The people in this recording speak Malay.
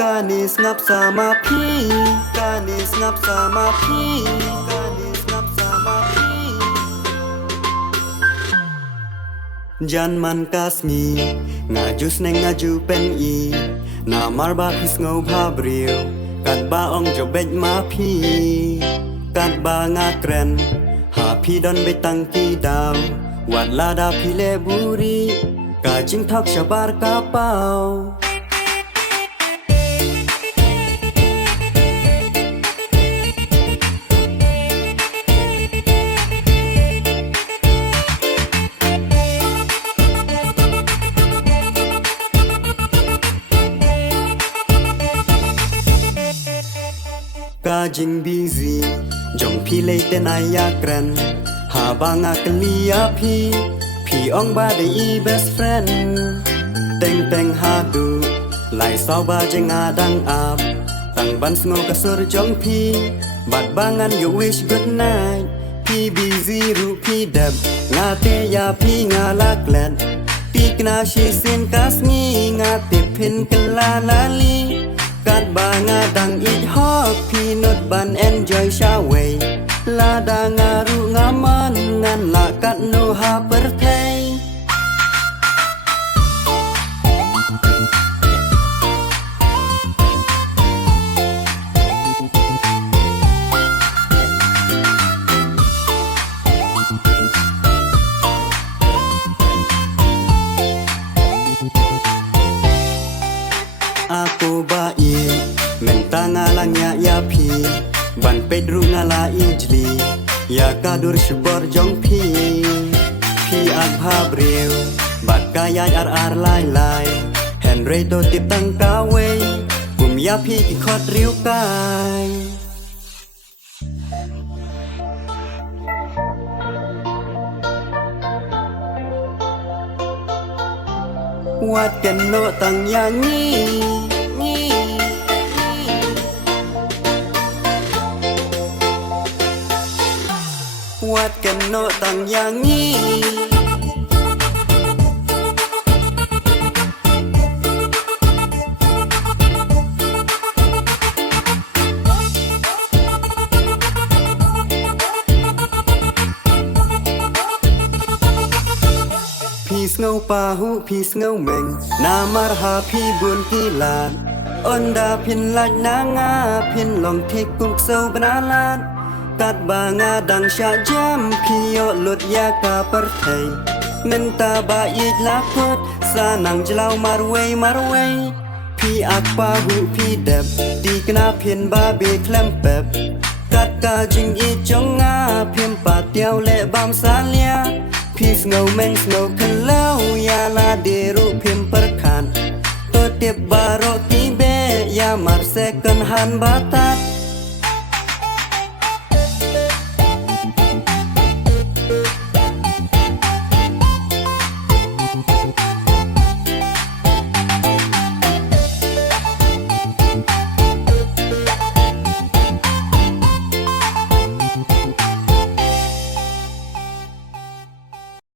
Kanis ngap sama pi Kanis ngap sama pi Kanis ngap sama pi Jan man kasmi ngajus neng ngaju pen I Namar ba pis ngau ba briu Kat ba ong jo bej ma pi Kat ba ngakren Ha pi don betang ki daw Wat lada pi le buri Ka jing thok shabar kapau Kajing busy Jom pi lei tenai ya kren Ha banga kelia pi Pi ong ba de I best friend Teng teng ha du Lai sao ba jenga dang ap Tang ban sngo kasur jong pi Bat bangan you wish good night Pi busy ru pi deb Nga te ya pi nga lak let Pi kna shi sin kasmi Nga te pin kela lali Kat ba nga dang it hok Pi not ban enjoy shaway La da nga ru nga man Ngan la kat no ha perthei Aku ba I Menta ngalangnya ya pi Ban pedru ngala ijli Ya kadur shubor jong pi Pi ag habreu Bat kaya ar lai lai Henry do tip tang kawe Kum ya pi ikot riu kai Wat ken no tang yang ni Wat ken no tang yang ni Pis ngau pahu pis ngau meng Namar ha pi bun kilat Onda pin laj nanga Pin long tik kuk sau benalat Kat ba nga dang sya jam Pio lut ya ka perthei Menta ba yit lakut Sanang jelau marway Pi ak pahu pi deb Di kena pin ba be klempep Kat ka jing I jong nga Pim pa tiao le bam salia Pis ngau meng ngau kelau Ya la deru pim perkan To tip baro tibe Ya mar second hand batat